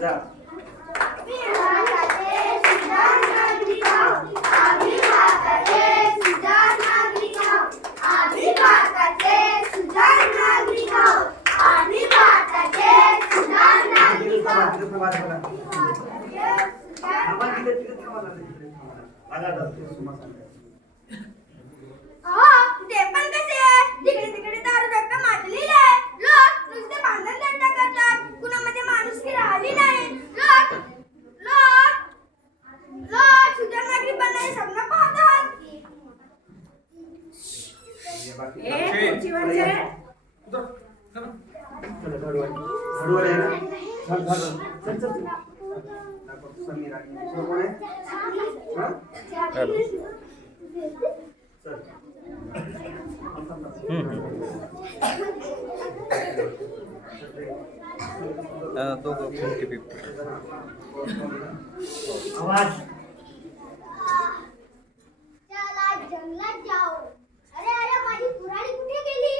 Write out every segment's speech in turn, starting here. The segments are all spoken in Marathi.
जा. आपण तिथे तिथे थांबा तिथे थांबा हॅलो दोघं फिफ्टी फिफ्टी आवाज जंगलात जाओ अरे अरे माझी कुराडी कुठे गेली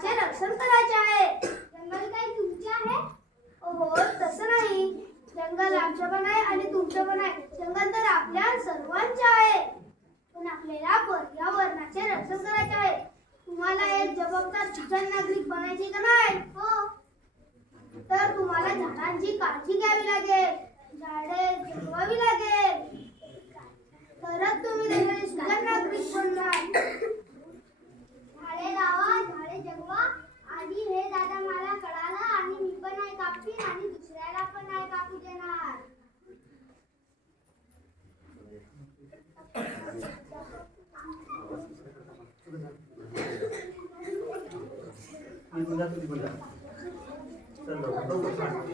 जंगलाचे रक्षण करायचे आहे. जंगल काय तुमचे आहे? हो तसं नाही. जंगल आमचं पण आहे आणि तुमचं पण आहे. जंगल तर आपल्या सर्वांचे आहे. पण आपल्याला पर्यावरणाचे रक्षण करायचे आहे. तुम्हाला एक जबाबदार सुजन नागरिक बनायचे का नाही? हो. तर तुम्हाला झाडांची काळजी घ्यावी लागेल. झाडे जगवावी लागेल. तरच तुम्ही सुधार नागरिक बनणार. झाडे लावा झाडे जगवा. आणि हे दादा मला कळालं आणि मी पण आहे कापीन आणि दुसऱ्याला पण आहे कापू देणार. चल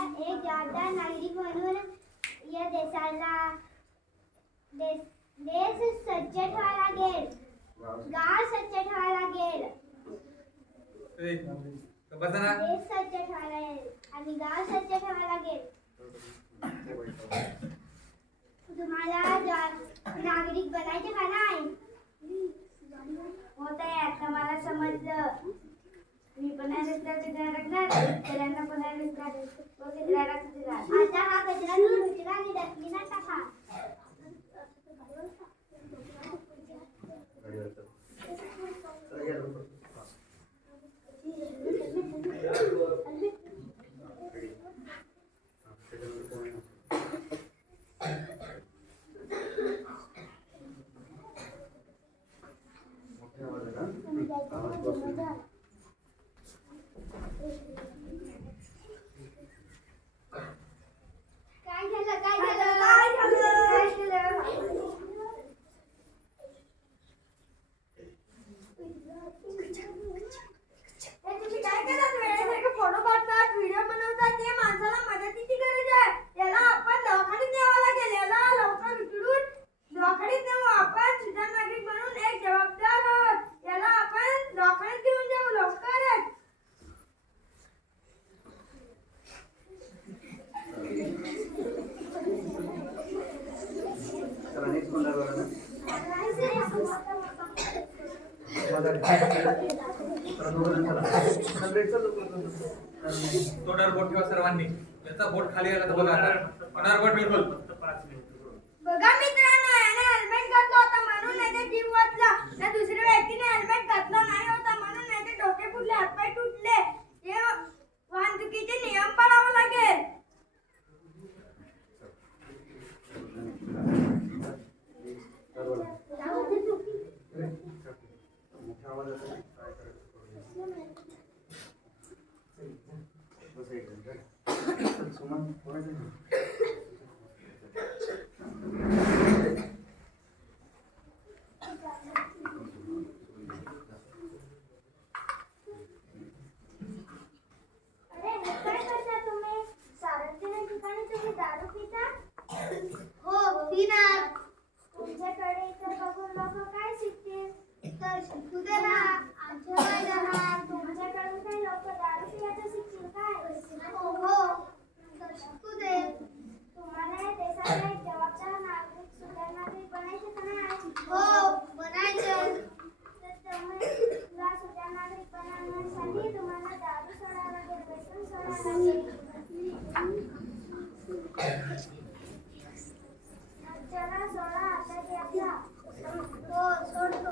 देशात एक जबाबदार नागरिक म्हणून या देशाला देश देश सज्ज ठेवा लागेल गाव स्वच्छ ठेवा लागेल देश स्वच्छ ठेवा लागेल आणि गाव स्वच्छ ठेवा लागेल तुम्हाला नागरिक बनायचे तोंडावर बोट ठेवा सर्वांनी. याचा बोट खाली आला तर बघा तोंडावर बोट बिलकुल. बघा मित्रांनो याने हेल्मेट घातलं होतं म्हणून याचा जीव वाचला. त्या दुसऱ्या व्यक्तीने हेल्मेट घातलं नाही होता म्हणून याचे डोके फुटले हातपाय तुटले. हे वाहतुकीचे नियम पाळावं लागेल. बोला. रे, मोठ्या आवाजात नाही. काय करायचं करू. बस एक मिनिट. चल, सुमन, कोणाचं आहे? अरे हे काय करता तुम्ही सार्वजनिक ठिकाणी तुम्ही दारू पिता हो पिणार तुमच्याकडे इतर बघून लोक काय शिकतील तर शिकू दे ना आमच्या वय राहणार तुमच्याकडून काही लोक दारू पिण्याचं शिकतील काय हो हो तर शिकू दे तुम्हाला या देशाचा एक जबाबदार नागरिक सुधार नागरिक बनायचे का नाही हो बनायचं तर त्यामुळे तुला सुधार नागरिक बनवण्यासाठी तुम्हाला दारू सोडावं लागेल व्यसन सोडावं लागेल चला सोडा आता घ्या घ्या. हो सोडतो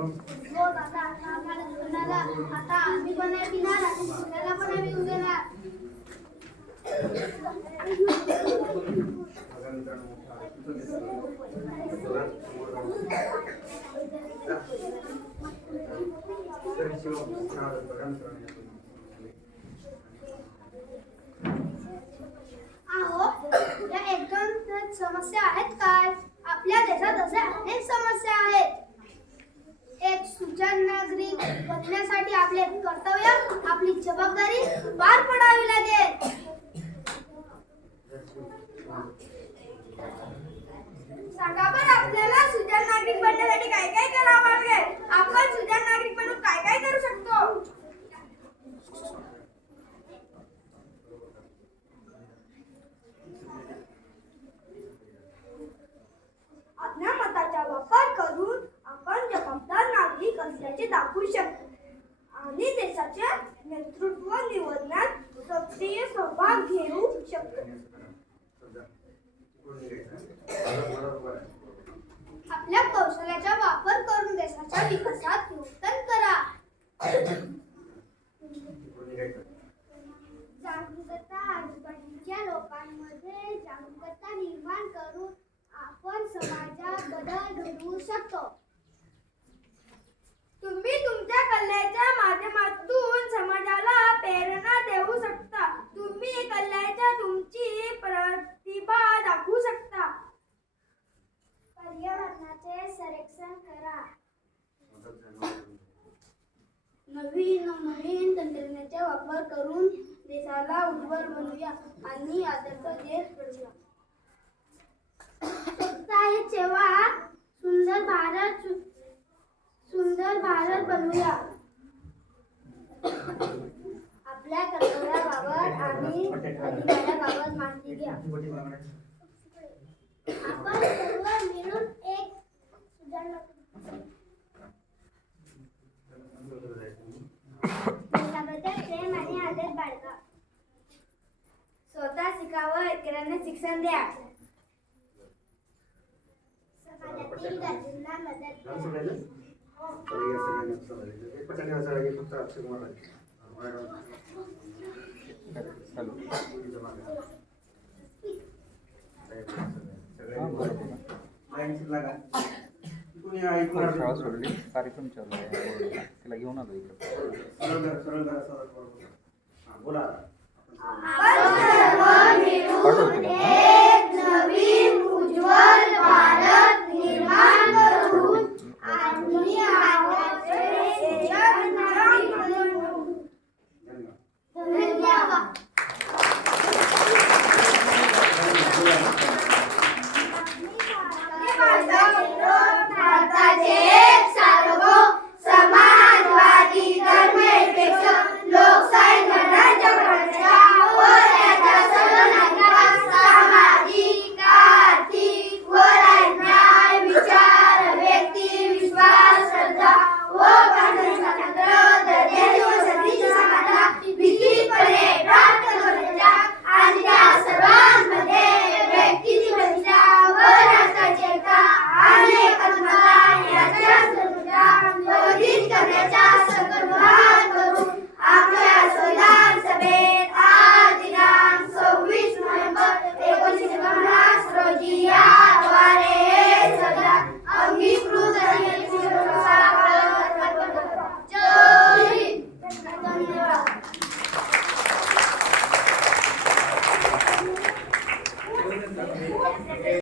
शिवम, हो दादा आता आम्हाला सोडायला आता आम्ही पण नाही पिणार आणि दुसऱ्याला पण नाही पिऊ देणार बघा मित्रांनो, मोठा आवाज. तुझं दिसलं. चला, समोर जाऊ. जा. तर शिवम, मोठा आवाज. बघा मित्रांनो. अहो या एकदम तर समस्या आहेत काय आपल्या देशात अशा अनेक समस्या आहेत एक सुजाण नागरिक बनण्यासाठी आपले कर्तव्य आपली जबाबदारी पार पडावी लागेल. आपल्याला सुजाण नागरिक बनण्यासाठी काय काय करावं लागेल आपण सुजाण नागरिक बनून काय काय करू शकतो आपल्या मताचा वापर करून आपण जबाबदार नागरिक असल्याचे दाखवू शकतो आणि देशाच्या नेतृत्व निवडण्यात सक्रिय सहभाग घेऊ शकतो. आपल्या कौशल्याचा वापर करून देशाच्या विकासात योगदान करा. जागरूकता आजूबाजूच्या लोकांमध्ये जागरूकता निर्माण करून आपण समाजात बदल घडवू शकतो. तुम्ही तुमच्या कल्याच्या माध्यमातून समाजाला प्रेरणा देऊ शकता. तुम्ही कल्याच्या तुमची प्रतिभा दाखवू शकता. पर्यावरणाचे संरक्षण करा. नवीन नवीन तंत्रज्ञानाचा वापर करून देशाला उज्ज्वल बनवूया आणि आदर्श देश घडवूया स्वतः सेवा सुंदर भारत सुंदर भारत बनवूया. आपल्या कर्तव्याबाबत आणि अधिकाराबाबत माहिती घ्या. आपण सर्व मिळून एक प्रेम आणि आदर बाळगा. स्वतः शिकावं इतरांना शिक्षण द्या. समाजातील गरजूंना मदत करा. या सगळ्यांनी उत्तर. एक आहे, फक्त अक्षय कुमार. शाळा सोडली कार्यक्रम चालू आहे. तिला घेऊन आलो इकडे सरळ